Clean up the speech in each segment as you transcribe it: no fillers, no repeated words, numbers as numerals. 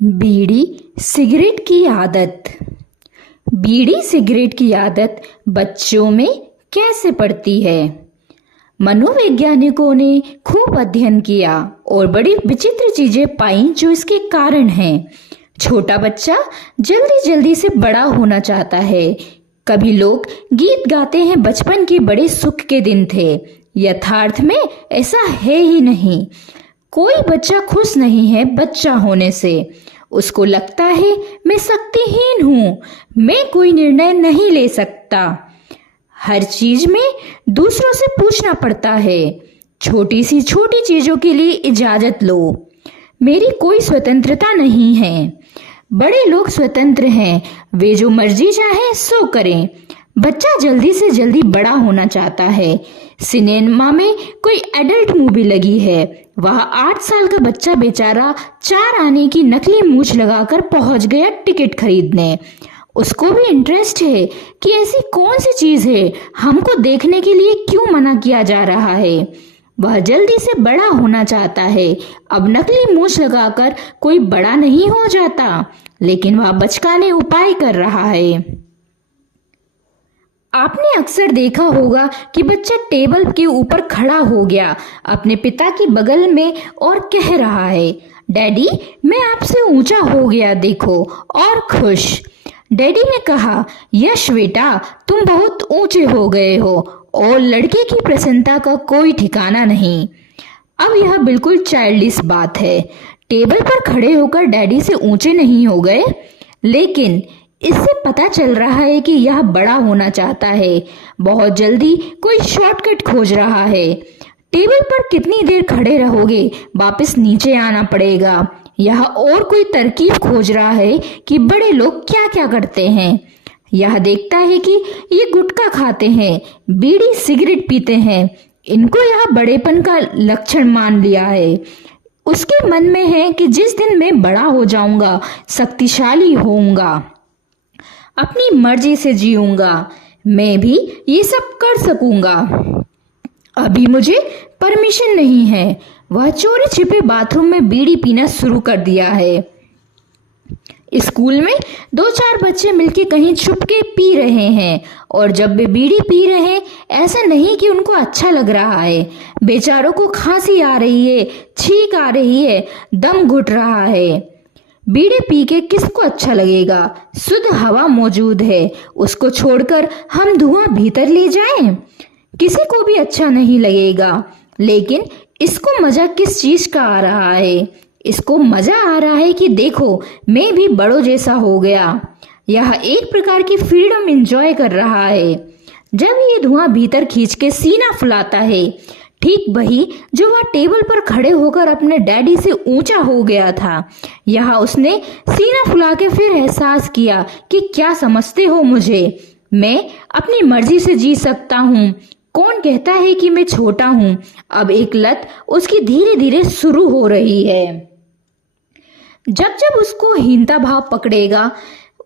बीड़ी cigarette की आदत। बीड़ी cigarette की आदत बच्चों में कैसे पड़ती है? मनोवैज्ञानिकों ने खूब अध्ययन किया और बड़ी विचित्र चीजें पाई जो इसके कारण हैं। छोटा बच्चा जल्दी जल्दी से बड़ा होना चाहता है। कभी लोग गीत गाते हैं बचपन के बड़े सुख के दिन थे। यथार्थ में ऐसा है ही नहीं। कोई बच्चा खुश नहीं है बच्चा होने से। उसको लगता है मैं शक्तिहीन हूँ, मैं कोई निर्णय नहीं ले सकता। हर चीज में दूसरों से पूछना पड़ता है। छोटी सी छोटी चीजों के लिए इजाजत लो। मेरी कोई स्वतंत्रता नहीं है। बड़े लोग स्वतंत्र हैं, वे जो मर्जी चाहे सो करें। बच्चा जल्दी से जल्दी बड़ा होना चाहता है। सिनेमा में कोई एडल्ट मूवी लगी है, वह 8 साल का बच्चा बेचारा 4 आने की नकली मूंछ लगाकर पहुंच गया टिकट खरीदने। उसको भी इंटरेस्ट है कि ऐसी कौन सी चीज है, हमको देखने के लिए क्यों मना किया जा रहा है। वह जल्दी से बड़ा होना चाहता है। अब नकली मूंछ लगाकर कोई बड़ा नहीं हो जाता, लेकिन वह बचकाने उपाय कर रहा है। आपने अक्सर देखा होगा कि बच्चा टेबल के ऊपर खड़ा हो गया अपने पिता की बगल में और कह रहा है, डैडी मैं आपसे ऊंचा हो गया देखो, और खुश। डैडी ने कहा, यश बेटा तुम बहुत ऊंचे हो गए हो, और लड़के की प्रसन्नता का कोई ठिकाना नहीं। अब यह बिल्कुल चाइल्डिश बात है। टेबल पर खड़े होकर डैडी से ऊंचे नहीं हो गए, लेकिन इससे पता चल रहा है कि यह बड़ा होना चाहता है। बहुत जल्दी कोई शॉर्टकट खोज रहा है। टेबल पर कितनी देर खड़े रहोगे, वापस नीचे आना पड़ेगा। यह और कोई तरकीब खोज रहा है कि बड़े लोग क्या क्या करते हैं। यह देखता है कि ये गुटखा खाते हैं, बीड़ी सिगरेट पीते हैं, इनको यह बड़ेपन का लक्षण मान लिया है। उसके मन में है कि जिस दिन मैं बड़ा हो जाऊंगा, शक्तिशाली होऊंगा, अपनी मर्जी से जीऊंगा, मैं भी ये सब कर सकूंगा। अभी मुझे परमिशन नहीं है। वह चोरी छिपे बाथरूम में बीड़ी पीना शुरू कर दिया है। स्कूल में 2-4 बच्चे मिलकर कहीं छुप के पी रहे हैं, और जब वे बीड़ी पी रहे हैं, ऐसा नहीं कि उनको अच्छा लग रहा है। बेचारों को खांसी आ रही है, छींक आ रही है, दम घुट रहा है। बीड़ी पी के किसको अच्छा लगेगा? शुद्ध हवा मौजूद है, उसको छोड़कर हम धुआं भीतर ले जाएं? किसी को भी अच्छा नहीं लगेगा। लेकिन इसको मजा किस चीज का आ रहा है? इसको मजा आ रहा है कि देखो मैं भी बड़ों जैसा हो गया। यह एक प्रकार की फ्रीडम एंजॉय कर रहा है। जब ये धुआं भीतर खींच के सीना फुलाता है, ठीक वही जो वह टेबल पर खड़े होकर अपने डैडी से ऊंचा हो गया था। यह उसने सीना फुला के फिर एहसास किया कि क्या समझते हो मुझे, मैं अपनी मर्जी से जी सकता हूँ। कौन कहता है कि मैं छोटा हूँ? अब एक लत उसकी धीरे धीरे शुरू हो रही है। जब जब उसको हीनता भाव पकड़ेगा,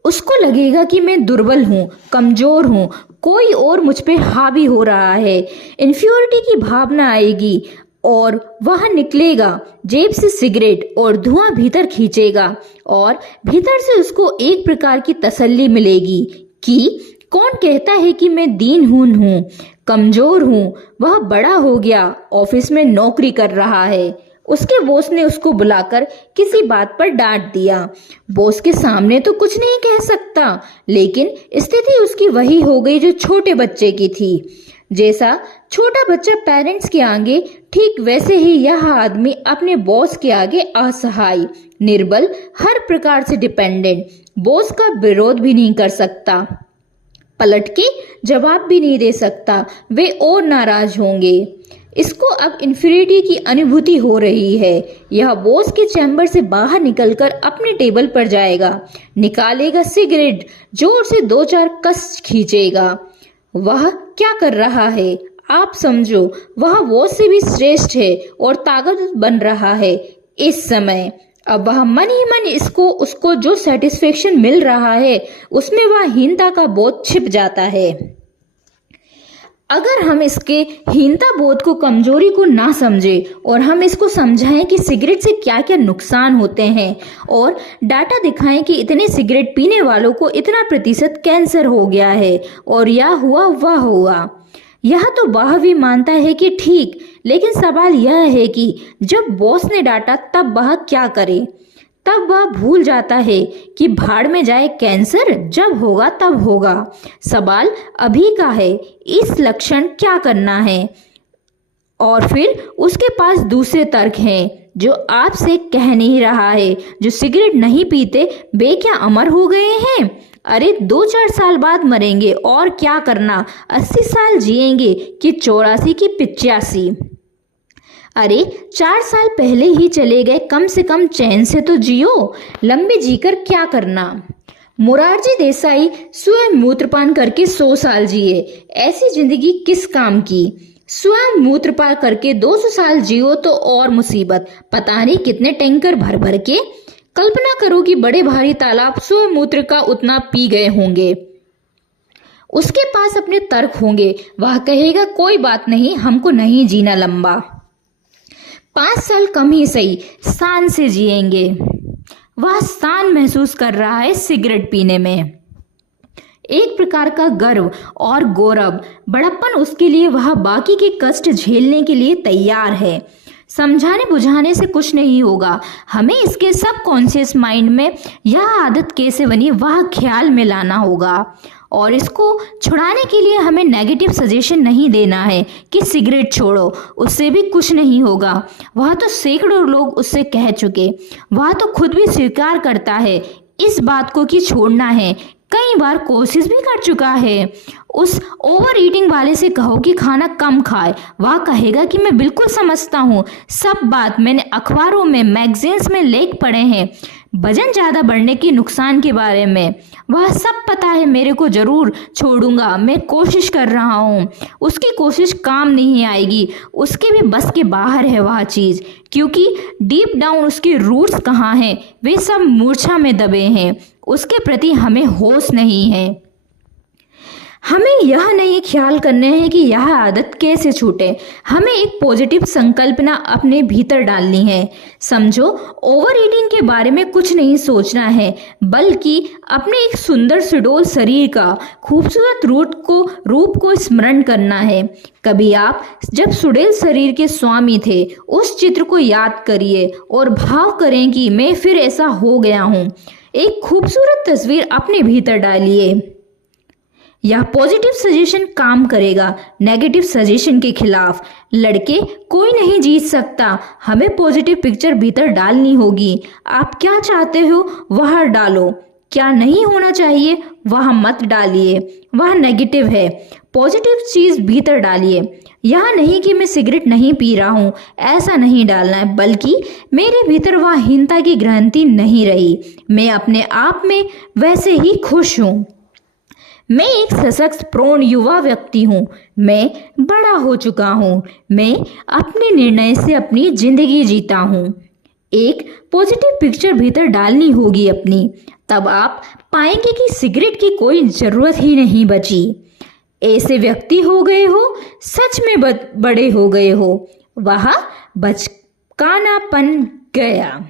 उसको लगेगा कि मैं दुर्बल हूँ, कमजोर हूँ, कोई और मुझ पे हावी हो रहा है। इन्फ्योरिटी की भावना आएगी और वह निकलेगा जेब से सिगरेट और धुआं भीतर खींचेगा, और भीतर से उसको एक प्रकार की तसल्ली मिलेगी कि कौन कहता है कि मैं दीनहीन हूँ, कमजोर हूँ। वह बड़ा हो गया, ऑफिस में नौकरी कर रहा है। उसके बॉस ने उसको बुलाकर किसी बात पर डांट दिया। बॉस के सामने तो कुछ नहीं कह सकता, लेकिन स्थिति उसकी वही हो गई जो छोटे बच्चे की थी। जैसा छोटा बच्चा पेरेंट्स के आगे, ठीक वैसे ही यह आदमी अपने बॉस के आगे असहाय, निर्बल, हर प्रकार से डिपेंडेंट। बॉस का विरोध भी नहीं कर सकता, पलट के जवाब भी नहीं दे सकता, वे और नाराज होंगे। इसको अब इन्फीरियरिटी की अनुभूति हो रही है। यह बॉस के चैम्बर से बाहर निकलकर अपने टेबल पर जाएगा, निकालेगा सिगरेट, जोर से 2-4 कस खींचेगा। वह क्या कर रहा है आप समझो? वह बॉस से भी श्रेष्ठ है और ताकतवर बन रहा है इस समय। अब वह मन ही मन उसको जो सेटिस्फेक्शन मिल रहा है, उसमें वह हीनता का बोध छिप जाता है। अगर हम इसके हीनता बोध को, कमजोरी को ना समझे और हम इसको समझाएं कि सिगरेट से क्या क्या नुकसान होते हैं और डाटा दिखाएं कि इतने सिगरेट पीने वालों को इतना प्रतिशत कैंसर हो गया है और यह हुआ वह हुआ, यह तो वह भी मानता है कि ठीक, लेकिन सवाल यह है कि जब बॉस ने डांटा तब वह क्या करे? तब वह भूल जाता है कि भाड़ में जाए कैंसर, जब होगा तब होगा। सवाल अभी का है, इस लक्षण क्या करना है? और फिर उसके पास दूसरे तर्क हैं जो आपसे कह नहीं रहा है। जो सिगरेट नहीं पीते वे क्या अमर हो गए हैं? अरे 2-4 साल बाद मरेंगे और क्या करना, 80 साल जिएंगे कि 84 की 85? अरे 4 साल पहले ही चले गए, कम से कम चैन से तो जियो, लंबी जीकर क्या करना। मोरारजी देसाई स्वयं मूत्रपान करके 100 साल जिए, ऐसी जिंदगी किस काम की? स्वयं मूत्रपान करके 200 साल जियो तो और मुसीबत, पता नहीं कितने टैंकर भर भर के। कल्पना करो कि बड़े भारी तालाब स्वयं मूत्र का उतना पी गए होंगे। उसके पास अपने तर्क होंगे, वह कहेगा कोई बात नहीं, हमको नहीं जीना लंबा, 5 साल कम ही सही, शान से जिएंगे। वह शान महसूस कर रहा है सिगरेट पीने में, एक प्रकार का गर्व और गौरव, बड़प्पन उसके लिए। वह बाकी के कष्ट झेलने के लिए तैयार है। समझाने बुझाने से कुछ नहीं होगा, हमें इसके सबकॉन्शियस माइंड में यह आदत कैसे बनी वह ख्याल में लाना होगा। और इसको छुड़ाने के लिए हमें नेगेटिव सजेशन नहीं देना है कि सिगरेट छोड़ो, उससे भी कुछ नहीं होगा। वह तो सैकड़ों लोग उससे कह चुके, वह तो खुद भी स्वीकार करता है इस बात को कि छोड़ना है, कई बार कोशिश भी कर चुका है। उस ओवर ईटिंग वाले से कहो कि खाना कम खाए, वह कहेगा कि मैं बिल्कुल समझता हूँ, सब बात मैंने अखबारों में, मैगजीन्स में लेख पढ़े हैं, वजन ज़्यादा बढ़ने के नुकसान के बारे में, वह सब पता है, मेरे को ज़रूर छोड़ूंगा, मैं कोशिश कर रहा हूँ। उसकी कोशिश काम नहीं आएगी, उसके भी बस के बाहर है वह चीज़, क्योंकि डीप डाउन उसके रूट्स कहाँ हैं, वे सब मूर्छा में दबे हैं, उसके प्रति हमें होश नहीं है। हमें यह नहीं ख्याल करना है कि यह आदत कैसे छूटे, हमें एक पॉजिटिव संकल्पना अपने भीतर डालनी है। समझो, ओवर ईटिंग के बारे में कुछ नहीं सोचना है, बल्कि अपने एक सुंदर सुडौल शरीर का खूबसूरत रूप को स्मरण करना है। कभी आप जब सुडौल शरीर के स्वामी थे, उस चित्र को याद करिए और भाव करें कि मैं फिर ऐसा हो गया हूँ। एक खूबसूरत तस्वीर अपने भीतर डालिए। यह पॉजिटिव सजेशन काम करेगा, नेगेटिव सजेशन के खिलाफ लड़के कोई नहीं जीत सकता। हमें पॉजिटिव पिक्चर भीतर डालनी होगी। आप क्या चाहते हो वह डालो, क्या नहीं होना चाहिए वह मत डालिए, वह नेगेटिव है। पॉजिटिव चीज़ भीतर डालिए। यह नहीं कि मैं सिगरेट नहीं पी रहा हूँ, ऐसा नहीं डालना है, बल्कि मेरे भीतर वह हीनता की ग्रंथि नहीं रही, मैं अपने आप में वैसे ही खुश हूँ। मैं एक सशक्त प्रौढ़ युवा व्यक्ति हूँ, मैं बड़ा हो चुका हूँ, मैं अपने निर्णय से अपनी जिंदगी जीता हूँ। एक पॉजिटिव पिक्चर भीतर डालनी होगी अपनी, तब आप पाएंगे कि सिगरेट की कोई ज़रूरत ही नहीं बची। ऐसे व्यक्ति हो गए हो, सच में बड़े हो गए हो, वह बचकानापन गया।